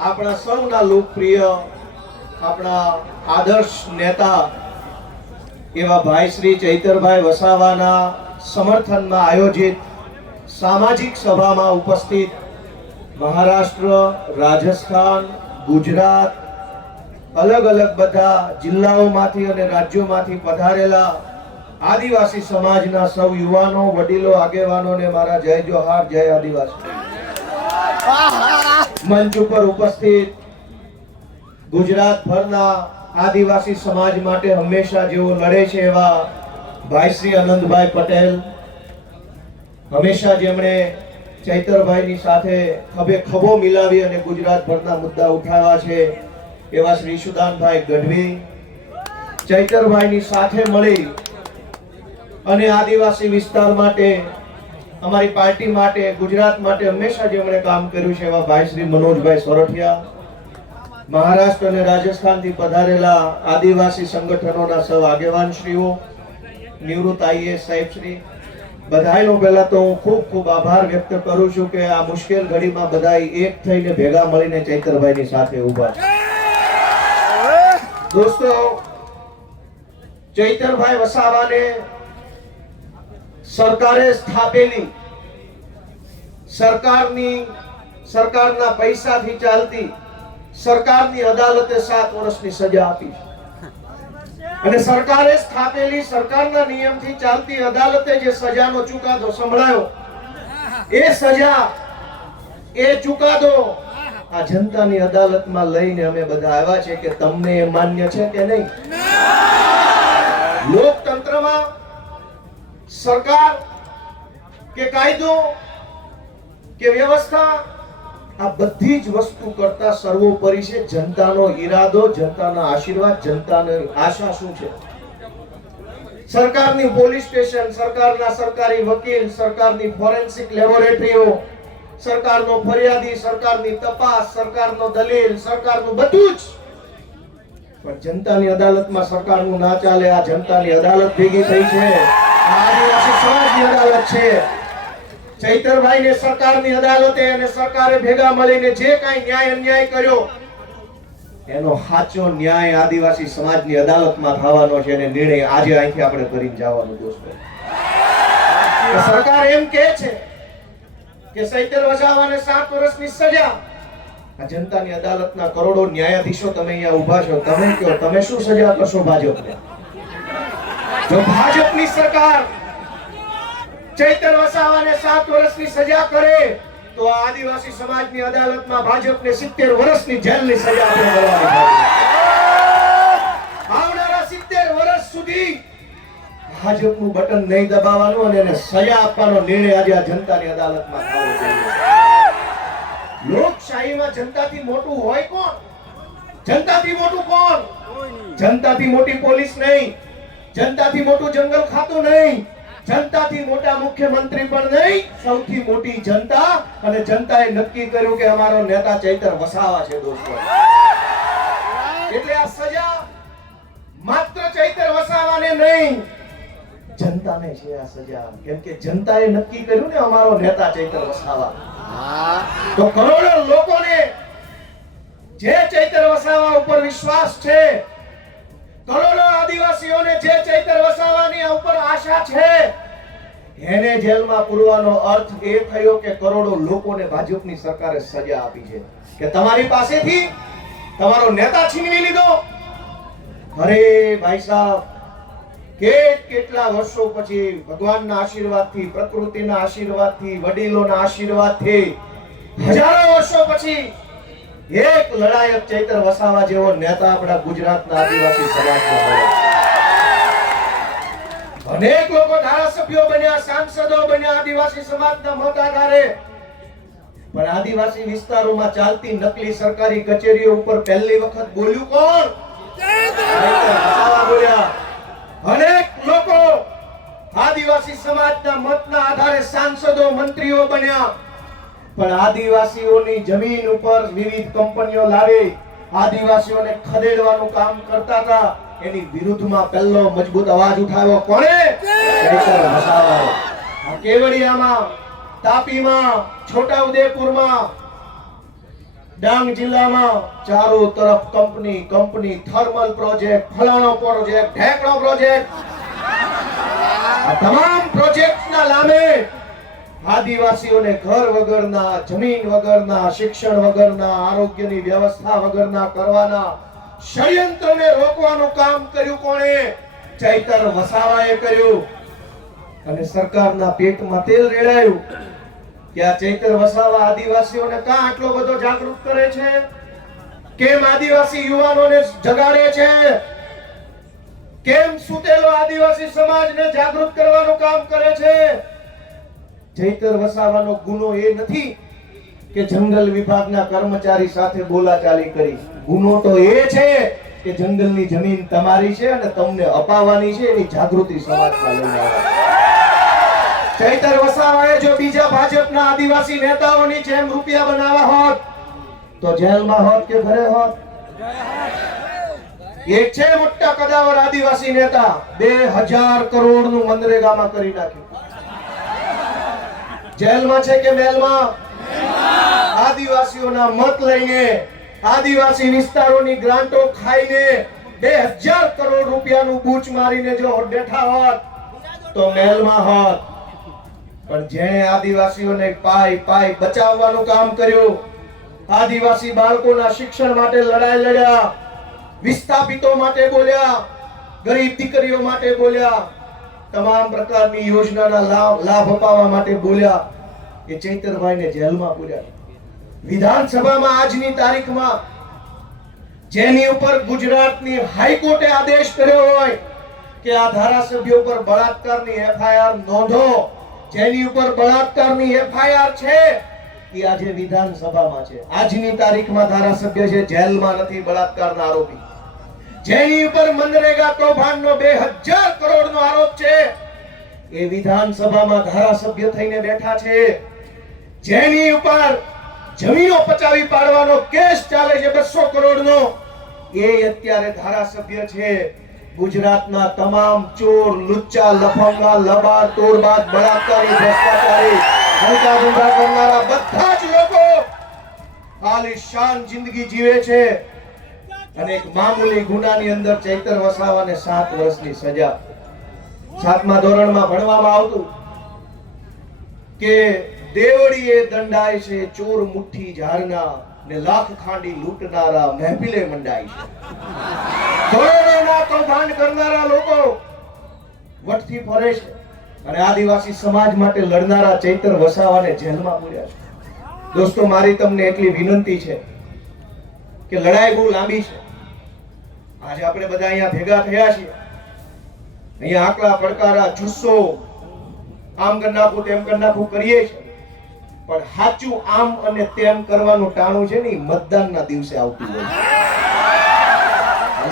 આપણા સૌના લોકપ્રિય આપણા આદર્શ નેતા એવા ભાઈ શ્રી ચૈતરભાઈ વસાવાના સમર્થનમાં આયોજિત સામાજિક સભામાં ઉપસ્થિત મહારાષ્ટ્ર, રાજસ્થાન, ગુજરાત, અલગ અલગ બધા જિલ્લાઓમાંથી અને રાજ્યોમાંથી પધારેલા આદિવાસી સમાજના સૌ યુવાનો, વડીલો, આગેવાનોને મારા જય જોહાર, જય આદિવાસી. મંચ ઉપર ઉપસ્થિત ગુજરાત ભરના આદિવાસી સમાજ માટે હંમેશા જેઓ લડે છે એવા ભાઈ શ્રી અનંતભાઈ પટેલ, હંમેશા જેમણે ચૈતરભાઈની સાથે ખભે ખભો મિલાવી અને ગુજરાત ભરના મુદ્દા ઉઠાવ્યા છે એવા શ્રી સુદાનભાઈ ગઢવી, ચૈતરભાઈની સાથે મળી અને આદિવાસી વિસ્તાર માટે, અમારી પાર્ટી માટે, ગુજરાત માટે હંમેશા જેમણે કામ કર્યું છે એવા ભાઈ શ્રી મનોજભાઈ સોરઠિયા, મહારાષ્ટ્ર અને રાજસ્થાનથી પધારેલા આદિવાસી સંગઠનોના સૌ આગેવાનશ્રીઓ, નિવૃત્ત આઈએએસ સાહેબશ્રી, બધાયનો પહેલા તો હું ખૂબ ખૂબ આભાર વ્યક્ત કરું છું કે આ મુશ્કેલ ઘડીમાં બધાય એક થઈને ભેગા મળીને ચૈતરભાઈની સાથે ઊભા છે. દોસ્તો, ચૈતરભાઈ વસાવાને સરકારે સ્થાપેલી સરકારના પૈસાથી ચાલતી સરકારની અદાલતે 7 વર્ષની સજા આપી અને સરકારે સ્થાપેલી સરકારના નિયમથી ચાલતી અદાલતે જે સજાનો ચુકાદો સંભળાયો, એ સજા, એ ચુકાદો આ જનતાની અદાલતમાં લઈને અમે બધા આવ્યા છે કે તમને એ માન્ય છે કે નહીં. લોકતંત્રમાં સરકાર કે કાયદો કે વ્યવસ્થા, આ બધી જ વસ્તુ કરતા સર્વોપરી છે જનતાનો ઈરાદો, જનતાના આશીર્વાદ, જનતાની આશા શું છે. સરકારની પોલીસ સ્ટેશન, સરકારના સરકારી વકીલ, સરકારની ફોરેન્સિક લેબોરેટરીઓ, સરકારનો ફરિયાદી, સરકારની તપાસ, સરકારનો દલીલ, સરકારનું બધું જ, પણ જનતાની અદાલતમાં સરકારનું ના ચાલે. આ જનતાની અદાલત ભેગી થઈ છે, આદિવાસી સમાજની અદાલત છે. ચૈતરભાઈને સરકારની અદાલતે અને સરકારે ભેગા મળીને જે કાંઈ ન્યાય અન્યાય કર્યો, એનો સાચો ન્યાય આદિવાસી સમાજની અદાલતમાં થવાનો છે અને નિર્ણય આજે અહીંથી આપણે કરીને જવાનો. દોસ્તો, સરકાર એમ કહે છે કે ચૈતર વસાવાને 7 વર્ષની સજા. આ જનતાની અદાલતના કરોડો ન્યાયાધીશો તમે અહીંયા ઊભા છો, તમે કહો તમે શું સજા કરશો ભાજપને? જો ભાજપની સરકાર ચૈતર વસાવાને 7 વર્ષની સજા કરે તો આ આદિવાસી સમાજની અદાલતમાં ભાજપને 70 વર્ષની જેલની સજા આપવાની. આવનારા 70 વર્ષ સુધી ભાજપનું બટન નહીં દબાવવાનું અને એને સજા આપવાનો નિર્ણય આજે આ જનતાની અદાલતમાં થવો જોઈએ. લોકશાહીમાં જનતાથી મોટું હોય કોણ? જનતાથી મોટું કોણ? જનતાથી મોટી પોલીસ નહીં, જનતાથી મોટું જંગલ ખાતું નહીં, જનતાથી મોટા મુખ્યમંત્રી પણ નહીં, સૌથી મોટી જનતા. અને જનતાએ નક્કી કર્યું કે અમારો નેતા ચૈતર વસાવા છે. દોસ્તો, એટલે આ સજા માત્ર ચૈતર વસાવાને નહીં, જનતાને છે આ સજા. કેમ કે જનતાએ નક્કી કર્યું ને અમારો નેતા ચૈતર વસાવા. તો કરોડો લોકોને જે ચૈતર વસાવા ઉપર વિશ્વાસ છે, કરોડો આદિવાસીઓને જે ચૈતર વસાવાની ઉપર આશા છે, એને જેલમાં પૂરવાનો અર્થ એ થયો કે કરોડો લોકોને ભાજપની સરકારે સજા આપી છે કે તમારી પાસેથી તમારો નેતા છીનવી લીધો. અરે ભાઈ સાહેબ, કેટલા વર્ષો પછી ભગવાનના આશીર્વાદથી, પ્રકૃતિના આશીર્વાદથી, વડીલોના આશીર્વાદથી, હજારો વર્ષો પછી એક લડાયક ચૈતર વસાવા જેવો નેતા આપણા ગુજરાતના આદિવાસી સમાજમાં મળ્યો. અનેક લોકો ધારાસભ્યો બન્યા, સાંસદો બન્યા આદિવાસી સમાજના મત આધારે, પણ આદિવાસી વિસ્તારોમાં ચાલતી નકલી સરકારી કચેરીઓ ઉપર પહેલી વખત બોલ્યું કોણ? ચૈતર વસાવા બોલ્યા. અનેક લોકો આદિવાસી સમાજના મતના આધારે સાંસદો, મંત્રીઓ બન્યા, પણ આદિવાસીઓની જમીન ઉપર વિવિધ કંપનીઓ લાવી આદિવાસીઓને ખદેડવાનું કામ કરતા હતા. એની વિરુદ્ધમાં પહેલો મજબૂત અવાજ ઉઠાવ્યો કોણે? ચૈતર વસાવાએ. કેવડિયામાં, તાપીમાં, છોટાઉદેપુરમાં ડાંગ જિલ્લામાં ચારો તરફ કંપની થર્મલ પ્રોજેક્ટ, ફલાણો પ્રોજેક્ટ, ઢેકણો પ્રોજેક્ટ, આ તમામ પ્રોજેક્ટના નામે આદિવાસીઓને ઘર વગરના, જમીન વગરના, શિક્ષણ વગરના, આરોગ્યની વ્યવસ્થા વગરના કરવાના ષડયંત્રને રોકવાનું કામ કર્યું કોણે? ચૈતર વસાવાએ કર્યું. અને સરકારના પેટમાં તેલ રેડાયું કે આ ચૈતર વસાવા આદિવાસીઓને કાં આટલો બધો જાગૃત કરે છે? કેમ આદિવાસી યુવાનોને જગાડે છે? કેમ સુતેલો આદિવાસી સમાજને જાગૃત કરવાનું કામ કરે છે? ચૈતર વસાવાનો ગુનો એ નથી કે જંગલ વિભાગના કર્મચારી સાથે બોલાચાલી કરી. ગુનો તો એ છે કે જંગલની જમીન તમારી છે અને તમને અપાવવાની છે, એની જાગૃતિ સમાજમાં લઈને આવ્યા. ચૈતર વસાવાએ જો બીજા ભાજપના આદિવાસી નેતાઓની જેમ રૂપિયા બનાવ્યા હોત તો જેલમાં હોત કે ઘરે હોત? એક છે મોટા કદાવર આદિવાસી નેતા, 2000 કરોડનું મનરેગામાં કરી નાખ્યું. જેલમાં છે કે મેલમાં? આદિવાસીઓના મત લઈને, આદિવાસી વિસ્તારોની ગ્રાન્ટો ખાઈને 2000 કરોડ રૂપિયાનું બૂચ મારીને જો બેઠા હોત તો મેલમાં હોત. પણ જેણે આદિવાસીઓને પાય બચાવવાનું કામ કર્યું, આદિવાસી બાળકોના શિક્ષણ માટે લડાઈ લડ્યા, વિસ્થાપિતો માટે બોલ્યા, ગરીબ દીકરીઓ માટે બોલ્યા, તમામ પ્રકારની યોજનાના લાભ અપાવવા માટે બોલ્યા, એ ચૈતરભાઈને જેલમાં પૂર્યા. વિધાનસભામાં આજની તારીખમાં જેની ઉપર ગુજરાતની હાઈકોર્ટે આદેશ કર્યો હોય કે આ ધારાસભ્યો પર બળાત્કારની એફઆઈઆર નોંધો, જેની ઉપર બળાત્કારની એફઆઈઆર છે એ આજે વિધાનસભામાં છે. આજની તારીખમાં ધારાસભ્ય છે, જેલમાં નથી બળાત્કારના આરોપી. જેની ઉપર મનરેગા કૌભાંડનો 2000 કરોડનો આરોપ છે એ વિધાનસભામાં ધારાસભ્ય થઈને બેઠા છે. જેની ઉપર જમીનો પચાવી પાડવાનો કેસ ચાલે છે 200 કરોડનો, એ અત્યારે ધારાસભ્ય છે. ગુજરાતના તમામ ચોર, લુચ્ચા, લફંગા, લબાડ, તોડબાજ, બળાત્કારી, ભ્રષ્ટાચારી, હલકા ધંધા કરનારા બધા જ લોકો આલીશાન જિંદગી જીવે છે. અને એક મામૂલી ગુનાની અંદર ચૈતર વસાવાને 7 વર્ષની સજા. 7મા ધોરણમાં ભણવામાં આવતું કે દેવડીએ દંડાય છે ચોર મુઠ્ઠી ઝાડના, ને લાખ ખાંડી લૂંટનારા મહેફિલે મંડાય છે. કરોડોના કૌભાંડ કરનારા લોકો વટથી ફરે છે અને આદિવાસી સમાજ માટે લડનારા ચૈતર વસાવાને જેલમાં પૂર્યા છે. દોસ્તો, મારી તમને એટલી વિનંતી છે કે લડાઈ બહુ લાંબી છે. આજે આપણે બધા અહીંયા ભેગા થયા છીએ, અહીંયા આકલા પડકારા, જુસ્સો, આમ કરી નાખું તેમ કરી નાખું કરીએ છીએ, પણ સાચું આમ અને તેમ કરવાનું ટાણું છે ને મતદાનના દિવસે આવતું હોય.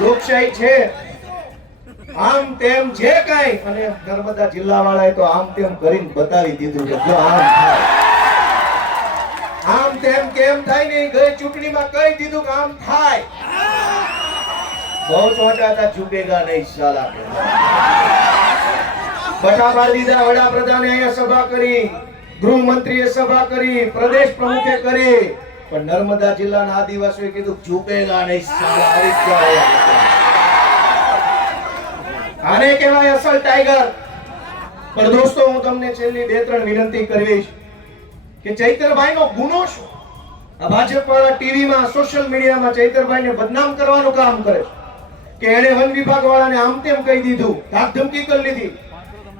લોકશાહી છે, આમ તેમ જે કાંઈ, અને નર્મદા જિલ્લા વાળાએ તો આમ તેમ કરીને બતાવી દીધું છે. જો આમ થાય, આમ તેમ કેમ થાય ને, ગઈ ચૂંટણીમાં કહી દીધું કે આમ થાય. બહુ ચોટા હતા, ઝૂકેગા નહીં સાલા. બટા પાડી દીધા. વડાપ્રધાને અહીંયા સભા કરી, ગૃહમંત્રીએ સભા કરી, પ્રદેશ પ્રમુખે કરી, પણ નર્મદા જિલ્લાના આદિવાસીઓએ કીધું ઝૂકેગા નહીં સાલા. આવી ગયા. આને કહેવાય અસલ ટાઈગર. પણ દોસ્તો, હું તમને છેલ્લી 2-3 વિનંતી કરીશ કે ચૈતરભાઈનો ગુનો શું? આ ભાજપ વાળા ટીવીમાં, સોશિયલ મીડિયામાં ચૈતરભાઈને બદનામ કરવાનું કામ કરે છે કે એને વન વિભાગ વાળાને આમ તેમ કહી દીધું, ધાક ધમકી કરી લીધી.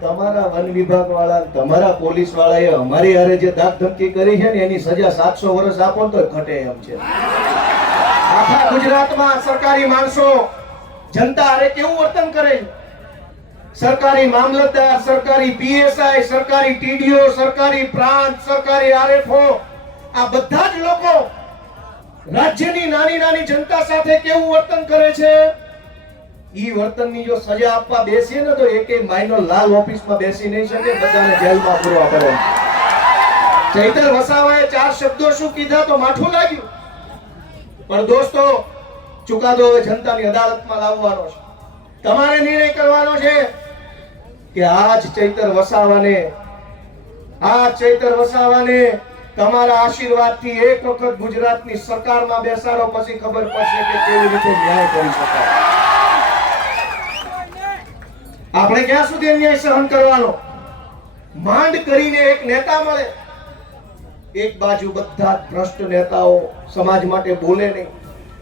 તમારા વન વિભાગ વાળા, તમારા પોલીસ વાળાએ અમારી હારે જે ધાક ધમકી કરી છે ને એની સજા 700 વર્ષ આપો તો ઘટે એમ છે. આખા ગુજરાતમાં સરકારી માણસો જનતા હારે કેવું વર્તન કરે છે? સરકારી મામલતદાર, સરકારી પીએસઆઈ, સરકારી ટીડીઓ, સરકારી પ્રાંત, સરકારી આરએફઓ, આ બધા જ લોકો રાજ્યની નાની નાની જનતા સાથે કેવું વર્તન કરે છે? ઈ વર્તનની જો સજા આપવા બેસીએ ને તો એકેય માઇનો લાલ ઓફિસમાં બેસી નહીં શકે, બધાને જેલમાં પૂરવા પડે. ચૈતર વસાવાએ 4 શબ્દો શું કીધા તો માઠું લાગ્યું. પણ દોસ્તો, ચુકાદો હવે જનતાની અદાલતમાં લાવવાનો છે. તમારે નિર્ણય કરવાનો છે કે આજ ચૈતર વસાવાને તમારા આશીર્વાદથી એક વખત ગુજરાતની સરકારમાં બેસાડો, પછી ખબર પડશે કે કેવી રીતે ન્યાય કરી શકાય. આપણે ક્યાં સુધી અન્યાય સહન કરવાનો? માંડ કરીને એક નેતા મળે, એક બાજુ બધા જ ભ્રષ્ટ નેતાઓ સમાજ માટે બોલે નહીં,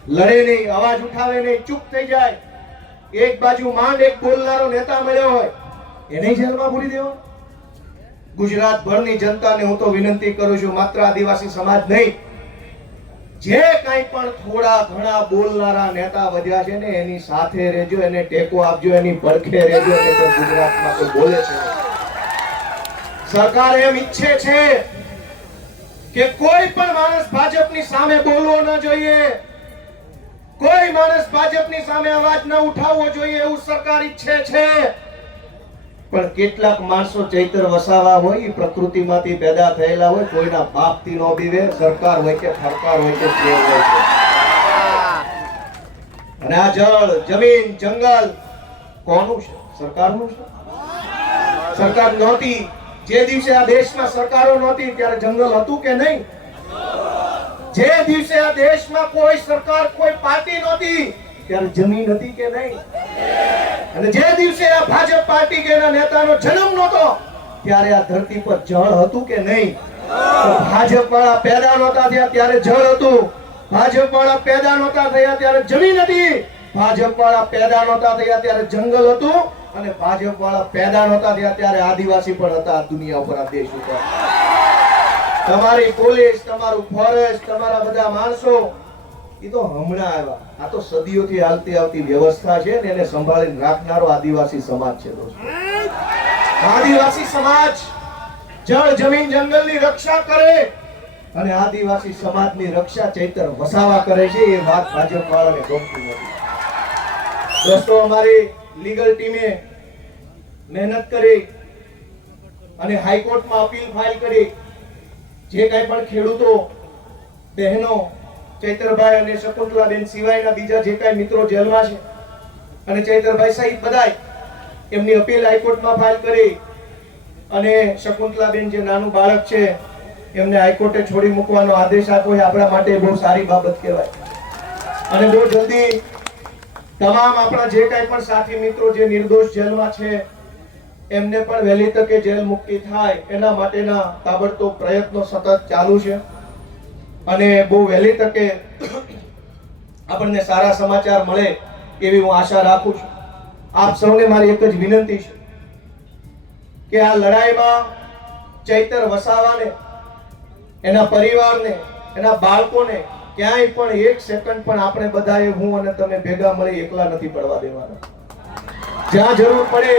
લડે નહીં, અવાજ ઉઠાવે નહીં, ચૂપ થઈ જાય. એક બાજુ માંડ એક બોલનારો નેતા મળ્યો હોય, એને જેલમાં પૂરી દેવો. ગુજરાતભરની જનતાને હું તો વિનંતી કરું છું, માત્ર આદિવાસી સમાજ નહીં, જે કંઈ પણ થોડા ઘણા બોલનારા નેતા વધ્યા છે ને, એની સાથે રહેજો, એને ટેકો આપજો, એની પડખે રહેજો. કે ગુજરાતમાં કોઈ બોલે છે, સરકાર એમ ઈચ્છે છે કે કોઈ પણ માણસ ભાજપની સામે બોલવો ન જોઈએ, કોઈ માણસ ભાજપની સામે અવાજ ન ઉઠાવવો જોઈએ, એવું સરકાર ઈચ્છે છે. પણ કેટલાક માણસો ચૈતર વસાવા હોય, એ પ્રકૃતિમાંથી પેદા થયેલા હોય, કોઈના બાપથી ન બીવે, સરકાર હોય કે સરકાર હોય કે સેવ હોય છે. અને આ જળ, જમીન, જંગલ કોનું છે? સરકારનું છે. સરકાર નહોતી, જે દિવસે આ દેશમાં સરકારો નહોતી ત્યારે જંગલ હતું કે નહીં? જે દિવસે આ દેશમાં કોઈ સરકાર, કોઈ પાર્ટી નહોતી ત્યારે જમીન હતી કે નહીં? અને જે દિવસે આ ભાજપ પાર્ટી કે એના નેતાનો જન્મ નહોતો ત્યારે આ ધરતી પર જળ હતું કે નહીં? ભાજપ વાળા પેદા નહોતા થયા ત્યારે જળ હતું, ભાજપ વાળા પેદા નહોતા થયા ત્યારે જમીન હતી, ભાજપ વાળા પેદા નહોતા થયા ત્યારે જંગલ હતું, અને ભાજપ વાળા પેદા નહોતા થયા ત્યારે આદિવાસી પણ હતા દુનિયા ઉપર, આ દેશ ઉપર. તમારી પોલીસ, તમારું ફોરેસ્ટ, તમારા બધા માણસો એ તો હમણાં આવ્યા. આ તો સદીઓથી હાલતી આવતી વ્યવસ્થા છે ને, એને સંભાળીને રાખનારો આદિવાસી સમાજ છે દોસ્તો. આદિવાસી સમાજ જળ, જમીન, જંગલની રક્ષા કરે, અને આદિવાસી સમાજની રક્ષા ચૈતર વસાવા કરે છે. એ વાત ભાજપ વાળાને ગમતી નથી. દોસ્તો, અમારી લીગલ ટીમે મહેનત કરી અને હાઈકોર્ટમાં અપીલ ફાઇલ કરી. જે કંઈ પણ ખેડૂતો બહેનો, ચૈતરભાઈ અને શકુંતલાબેન સિવાયના બીજા જે કાંઈ મિત્રો જેલમાં છે, અને ચૈતરભાઈ સહિત બધાય, એમની અપીલ હાઈકોર્ટમાં ફાઇલ કરી. અને શકુંતલાબેન જે નાનું બાળક છે એમને હાઈકોર્ટે છોડી મૂકવાનો આદેશ આપ્યો. એ આપણા માટે બહુ સારી બાબત કહેવાય. અને બહુ જલ્દી તમામ આપણા જે કાંઈ પણ સાથી મિત્રો જે નિર્દોષ જેલમાં છે એમને પણ વહેલી તકે જેલ મુક્તિ થાય એના માટેના તાબડતોબ પ્રયત્નો સતત ચાલુ છે. અને બહુ વહેલી તકે આપણને સારા સમાચાર મળે એવી હું આશા રાખું છું. આપ સૌને મારી એક જ વિનંતી છે કે આ લડાઈમાં ચૈતર વસાવાને, એના પરિવારને, એના બાળકોને ક્યાંય પણ એક સેકન્ડ પણ આપણે બધાએ, હું અને તમે ભેગા મળી એકલા નથી પડવા દેવાના. જ્યાં જરૂર પડે,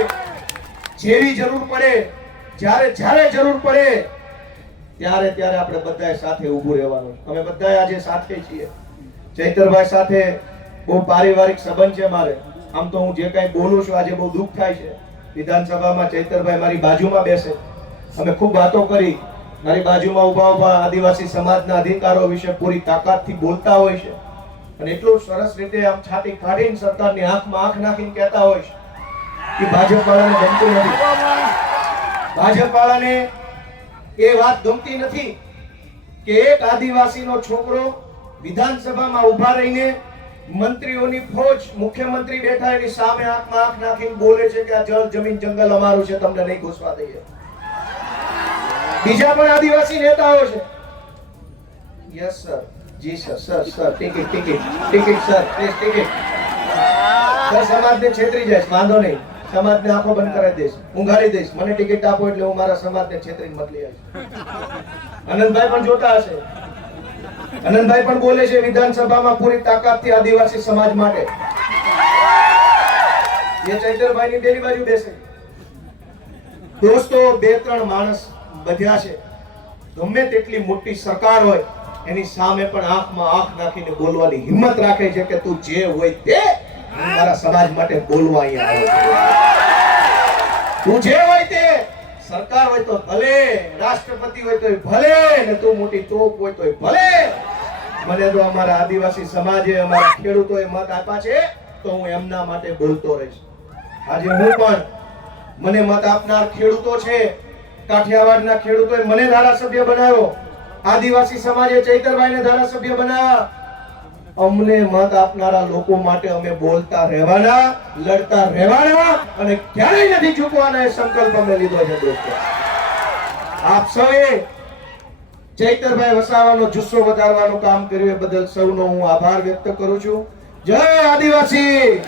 જેવી જરૂર પડે, જ્યારે જરૂર પડે ત્યારે આપણે બધાએ સાથે ઊભું રહેવાનું. અમે બધાએ આજે સાથે છીએ. ચૈતરભાઈ સાથે બહુ પારિવારિક સંબંધ છે મારે. આમ તો હું જે કાંઈ બોલું છું આજે બહુ દુઃખ થાય છે. વિધાનસભામાં ચૈતરભાઈ મારી બાજુમાં બેસે, અમે ખૂબ વાતો કરી, મારી બાજુમાં ઊભા આદિવાસી સમાજના અધિકારો વિશે પૂરી તાકાતથી બોલતા હોય છે. અને એટલું સરસ રીતે આમ છાતી કાઢીને સરકારની આંખમાં આંખ નાખીને કહેતા હોય છે કે ભાજપ વાળાને ગમતું નથી. ભાજપ વાળાને એ વાત ગમતી નથી કે એક આદિવાસીનો છોકરો વિધાનસભામાં ઊભા રહીને મંત્રીઓની ફોજ, મુખ્યમંત્રી બેઠા એની સામે આંખમાં આંખ નાખીને બોલે છે કે આ જળ, જમીન, જંગલ અમારું છે, તમને નહીં ઘૂસવા દઈએ. બીજા પણ આદિવાસી નેતાઓ છે. યસ સર, જી sir, sir ticket sir, please ticket. Sir, સમાજને છેતરી જાય, વાંધો નહીં, સમાજને આંખો બંધ કરાવી દઈશ, હું ગાળી દઈશ, મને ટિકિટ આપો એટલે હું મારા સમાજને છેતરીને મત લઈ આવીશ. આનંદભાઈ પણ જોતા હશે. આનંદભાઈ પણ બોલે છે વિધાનસભામાં પૂરી તાકાતથી આદિવાસી સમાજ માટે. એ ચૈતરભાઈની બેની બાજુ બેસે. દોસ્તો, 2-3 માણસ બધ્યા છે, ગમે તેટલી મોટી સરકાર હોય એની સામે પણ આંખમાં આંખ નાખીને બોલવાની હિંમત રાખે છે કે તું જે હોય તે, હું મારા સમાજ માટે બોલવા અહીંયા આવ્યો છું. તું જે હોય તે, સરકાર હોય તો ભલે, રાષ્ટ્રપતિ હોય તો ભલે, ને તું મોટી તોપ હોય તો ભલે. મને તો અમારા આદિવાસી સમાજે, અમારા ખેડૂતોએ મત આપ્યા છે તો હું એમના માટે બોલતો રહીશ. આજે હું પણ, મને મત આપનાર ખેડૂતો છે, કાઠિયાવાડના ખેડૂતોએ મને ધારાસભ્ય બનાવ્યો. આદિવાસી સમાજે ચૈતરભાઈને ધારાસભ્ય બનાવ્યા. અમને મત આપનારા લોકો માટે અમે બોલતા રહેવાના, લડતા રહેવાના અને ક્યારેય નથી ઝૂકવાના એ સંકલ્પ અમે લીધો છે દોસ્તો. આપ સૌએ ચૈતરભાઈ વસાવાનો જુસ્સો વધારવાનું કામ કર્યું એ બદલ સૌનો હું આભાર વ્યક્ત કરું છું. જય આદિવાસી.